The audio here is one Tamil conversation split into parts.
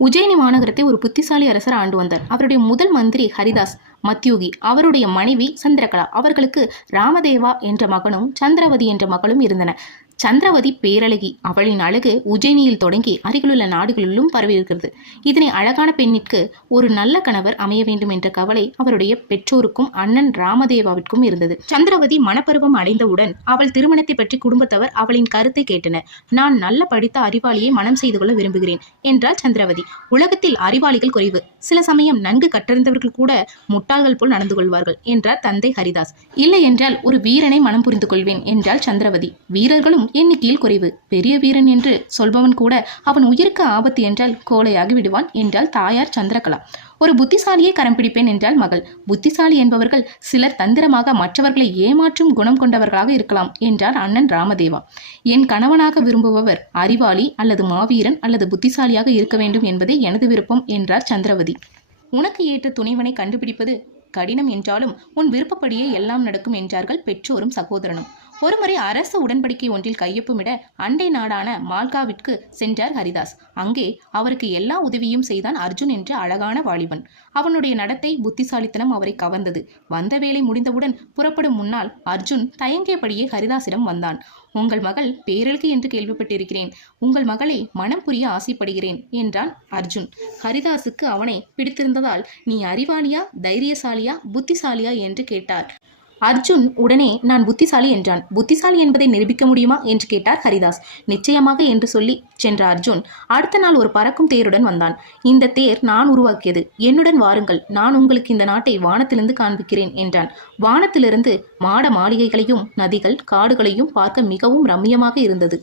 உஜ்ஜயினி மாநகரத்தை ஒரு புத்திசாலி அரசர் ஆண்டு வந்தார். அவருடைய முதல் மந்திரி ஹரிதாஸ் மத்யூகி, அவருடைய மனைவி சந்திரகலா. அவர்களுக்கு ராமதேவா என்ற மகனும் சந்திரவதி என்ற மகளும் இருந்தனர். சந்திரவதி பேரழகி. அவளின் அழகு உஜ்ஜயினியில் தொடங்கி அருகிலுள்ள நாடுகளிலும் பரவியிருக்கிறது. இதனை அழகான பெண்ணிற்கு ஒரு நல்ல கணவர் அமைய வேண்டும் என்ற கவலை அவருடைய பெற்றோருக்கும் அண்ணன் ராமதேவாவிற்கும் இருந்தது. சந்திரவதி மனப்பருவம் அடைந்தவுடன் அவள் திருமணத்தை பற்றி குடும்பத்தவர் அவளின் கருத்தை கேட்டனர். நான் நல்ல படித்த அறிவாளியை மனம் செய்து கொள்ள விரும்புகிறேன் என்றாள் சந்திரவதி. உலகத்தில் அறிவாளிகள் குறைவு. சில சமயம் நன்கு கற்றறிந்தவர்கள் கூட முட்டாள்கள் போல் நடந்து கொள்வார்கள் என்றார் தந்தை ஹரிதாஸ். இல்லை என்றால் ஒரு வீரனை மனம் புரிந்து கொள்வேன் என்றாள் சந்திரவதி. வீரர்களும் எண்ணிக்கையில் குறைவு. பெரிய வீரன் என்று சொல்பவன் கூட அவன் உயிருக்கு ஆபத்து என்றால் கோழையாகி விடுவான் என்றால் தாயார் சந்திரகலா. ஒரு புத்திசாலியை கரம் பிடிப்பேன் என்றால் மகள். புத்திசாலி என்பவர்கள் சிலர் தந்திரமாக மற்றவர்களை ஏமாற்றும் குணம் கொண்டவர்களாக இருக்கலாம் என்றார் அண்ணன் ராமதேவா. என் கணவனாக விரும்புபவர் அறிவாளி அல்லது மாவீரன் அல்லது புத்திசாலியாக இருக்க வேண்டும் என்பதே எனது விருப்பம் என்றார் சந்திரவதி. உனக்கு ஏற்ற துணைவனை கண்டுபிடிப்பது கடினம் என்றாலும் உன் விருப்பப்படியே எல்லாம் நடக்கும் என்றார்கள் பெற்றோரும் சகோதரனும். ஒருமுறை அரசு உடன்படிக்கை ஒன்றில் கையொப்பமிட அண்டை நாடான மால்காவிற்கு சென்றார் ஹரிதாஸ். அங்கே அவருக்கு எல்லா உதவியும் செய்தான் அர்ஜுன் என்ற அழகான வாலிபன். அவனுடைய நடத்தை, புத்திசாலித்தனம் அவரை கவர்ந்தது. வந்த வேலை முடிந்தவுடன் புறப்படும் முன்னால் அர்ஜுன் தயங்கியபடியே ஹரிதாஸிடம் வந்தான். உங்கள் மகள் பேரழகு என்று கேள்விப்பட்டிருக்கிறேன். உங்கள் மகளை மனம் புரிய ஆசைப்படுகிறேன் என்றான் அர்ஜுன். ஹரிதாஸுக்கு அவனை பிடித்திருந்ததால் நீ அறிவாளியா, தைரியசாலியா, புத்திசாலியா என்று கேட்டார். அர்ஜுன் உடனே நான் புத்திசாலி என்றான். புத்திசாலி என்பதை நிரூபிக்க முடியுமா என்று கேட்டார் ஹரிதாஸ். நிச்சயமாக என்று சொல்லி சென்ற அர்ஜுன் அடுத்த நாள் ஒரு பறக்கும் தேருடன் வந்தான். இந்த தேர் நான் உருவாக்கியது, என்னுடன் வாருங்கள், நான் உங்களுக்கு இந்த நாட்டை வானத்திலிருந்து காண்பிக்கிறேன் என்றான். வானத்திலிருந்து மாட மாளிகைகளையும் நதிகள் காடுகளையும் பார்க்க மிகவும் ரம்மியமாக இருந்தது.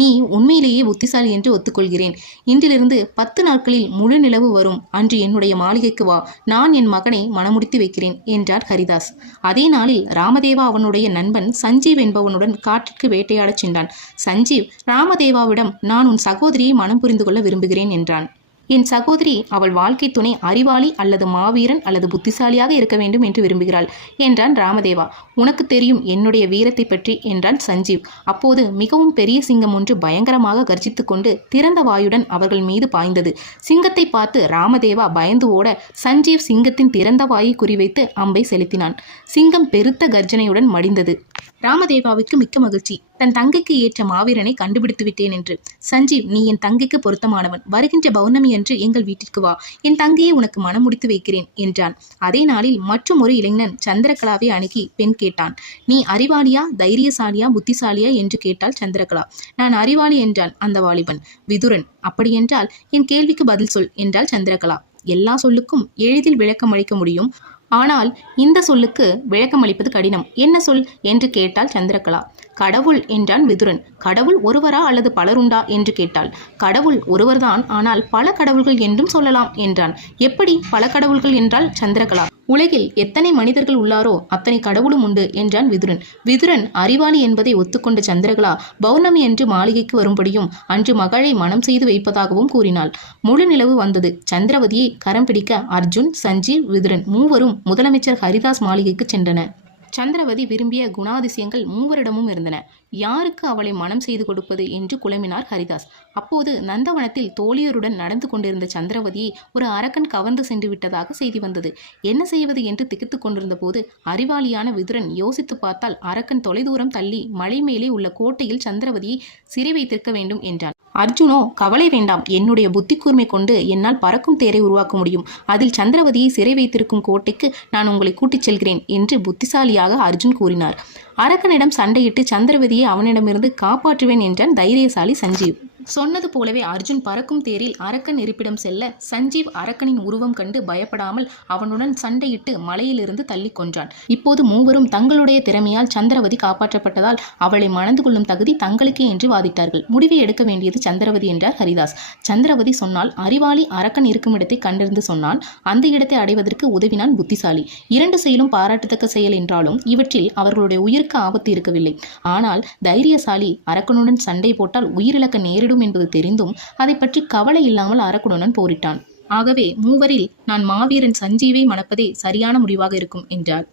நீ உண்மையிலேயே புத்திசாலி என்று ஒத்துக்கொள்கிறேன். இன்றிலிருந்து 10 நாட்களில் முழு நிலவு வரும். அன்று என்னுடைய மாளிகைக்கு வா, நான் என் மகனை மணமுடித்து வைக்கிறேன் என்றார் ஹரிதாஸ். அதே நாளில் ராமதேவா அவனுடைய நண்பன் சஞ்சீவ் என்பவனுடன் காட்டிற்கு வேட்டையாடச் சென்றான். சஞ்சீவ் ராமதேவாவிடம் நான் உன் சகோதரியை மனம் புரிந்து கொள்ள விரும்புகிறேன் என்றான். என் சகோதரி அவள் வாழ்க்கை துணை அறிவாளி அல்லது மாவீரன் அல்லது புத்திசாலியாக இருக்க வேண்டும் என்று விரும்புகிறாள் என்றான் ராமதேவா. உனக்கு தெரியும் என்னுடைய வீரத்தை பற்றி என்றான் சஞ்சீவ். அப்போது மிகவும் பெரிய சிங்கம் ஒன்று பயங்கரமாக கர்ஜித்து கொண்டு திறந்த வாயுடன் அவர்கள் மீது பாய்ந்தது. சிங்கத்தை பார்த்து ராமதேவா பயந்து ஓட சஞ்சீவ் சிங்கத்தின் திறந்த வாயை குறிவைத்து அம்பை செலுத்தினான். சிங்கம் பெருத்த கர்ஜனையுடன் மடிந்தது. ராமதேவாவுக்கு மிக்க மகிழ்ச்சி. தன் தங்கைக்கு ஏற்ற மாவீரனை கண்டுபிடித்து விட்டேன் என்று. சஞ்சீவ், நீ என் தங்கைக்கு பொருத்தமானவன். வருகின்ற பௌர்ணமி அன்று எங்கள் வீட்டிற்கு வா, என் தங்கையை உனக்கு மனம் முடித்து வைக்கிறேன் என்றான். அதே நாளில் மற்றும் ஒரு இளைஞன் சந்திரகலாவை அணுகி பெண் கேட்டான். நீ அறிவாளியா, தைரியசாலியா, புத்திசாலியா என்று கேட்டாள் சந்திரகலா. நான் அறிவாளி என்றான் அந்த வாலிபன். விதுரன், அப்படியென்றால் என் கேள்விக்கு பதில் சொல் என்றாள் சந்திரகலா. எல்லா சொல்லுக்கும் எளிதில் விளக்கம் அளிக்க முடியும், ஆனால் இந்த சொல்லுக்கு விளக்கம் அளிப்பது கடினம். என்ன சொல் என்று கேட்டாள் சந்திரகலா. கடவுள் என்றான் விதுரன். கடவுள் ஒருவரா அல்லது பலருண்டா என்று கேட்டாள். கடவுள் ஒருவர்தான், ஆனால் பல கடவுள்கள் என்றும் சொல்லலாம் என்றான். எப்படி பல கடவுள்கள் என்றால் சந்திரகலா. உலகில் எத்தனை மனிதர்கள் உள்ளாரோ அத்தனை கடவுளும் உண்டு என்றான் விதுரன். விதுரன் அறிவாளி என்பதை ஒத்துக்கொண்ட சந்திரகலா பௌர்ணமி அன்று மாளிகைக்கு வரும்படியும் அன்று மகளை மனம் செய்து வைப்பதாகவும் கூறினாள். முழு நிலவு வந்தது. சந்திரவதியை கரம் பிடிக்க அர்ஜுன், சஞ்சீவ், விதுரன் மூவரும் முதலமைச்சர் ஹரிதாஸ் மாளிகைக்கு சென்றனர். சந்திரவதி விரும்பிய குணாதிசயங்கள் மூவரிடமும் இருந்தன. யாருக்கு அவளை மனம் செய்து கொடுப்பது என்று குழம்பினார் ஹரிதாஸ். அப்போது நந்தவனத்தில் தோழியருடன் நடந்து கொண்டிருந்த சந்திரவதியை ஒரு அரக்கன் கவர்ந்து சென்று விட்டதாக செய்தி வந்தது. என்ன செய்வது என்று திகைத்து கொண்டிருந்த போது அறிவாளியான விதுரன் யோசித்து பார்த்தால் அரக்கன் தொலைதூரம் தள்ளி மலை மேலே உள்ள கோட்டையில் சந்திரவதியை சிறை வைத்திருக்க வேண்டும் என்றான். அர்ஜுனோ, கவலை வேண்டாம், என்னுடைய புத்தி கூர்மை கொண்டு என்னால் பறக்கும் தேரை உருவாக்க முடியும். அதில் சந்திரவதியை சிறை வைத்திருக்கும் கோட்டைக்கு நான் உங்களை கூட்டிச் செல்கிறேன் என்று புத்திசாலியாக அர்ஜுன் கூறினார். அரக்கனிடம் சண்டையிட்டு சந்திரவதியை அவனிடமிருந்து காப்பாற்றுவேன் என்றான் தைரியசாலி சஞ்சீவ். சொன்னது போலவே அர்ஜுன் பறக்கும் தேரில் அரக்கன் இருப்பிடம் செல்ல சஞ்சீவ் அரக்கனின் உருவம் கண்டு பயப்படாமல் அவனுடன் சண்டையிட்டு மலையிலிருந்து தள்ளி கொன்றான். இப்போது மூவரும் தங்களுடைய திறமையால் சந்திரவதி காப்பாற்றப்பட்டதால் அவளை மணந்து கொள்ளும் தகுதி தங்களுக்கே என்று வாதிட்டார்கள். முடிவை எடுக்க வேண்டியது சந்திரவதி என்றார் ஹரிதாஸ். சந்திரவதி சொன்னால் அறிவாளி அரக்கன் இருக்கும் இடத்தை கண்டறிந்து சொன்னான். அந்த இடத்தை அடைவதற்கு உதவினான் புத்திசாலி. 2 செயலும் பாராட்டத்தக்க செயல் என்றாலும் இவற்றில் அவர்களுடைய உயிருக்கு ஆபத்து இருக்கவில்லை. ஆனால் தைரியசாலி அரக்கனுடன் சண்டை போட்டால் உயிரிழக்க நேரிடும் என்பது தெரிந்தும் அதை பற்றி கவலை இல்லாமல் அரக்கனுடன் போரிட்டான். ஆகவே மூவரில் நான் மாவீரன் சஞ்சீவை மணப்பதே சரியான முடிவாக இருக்கும் என்றார்.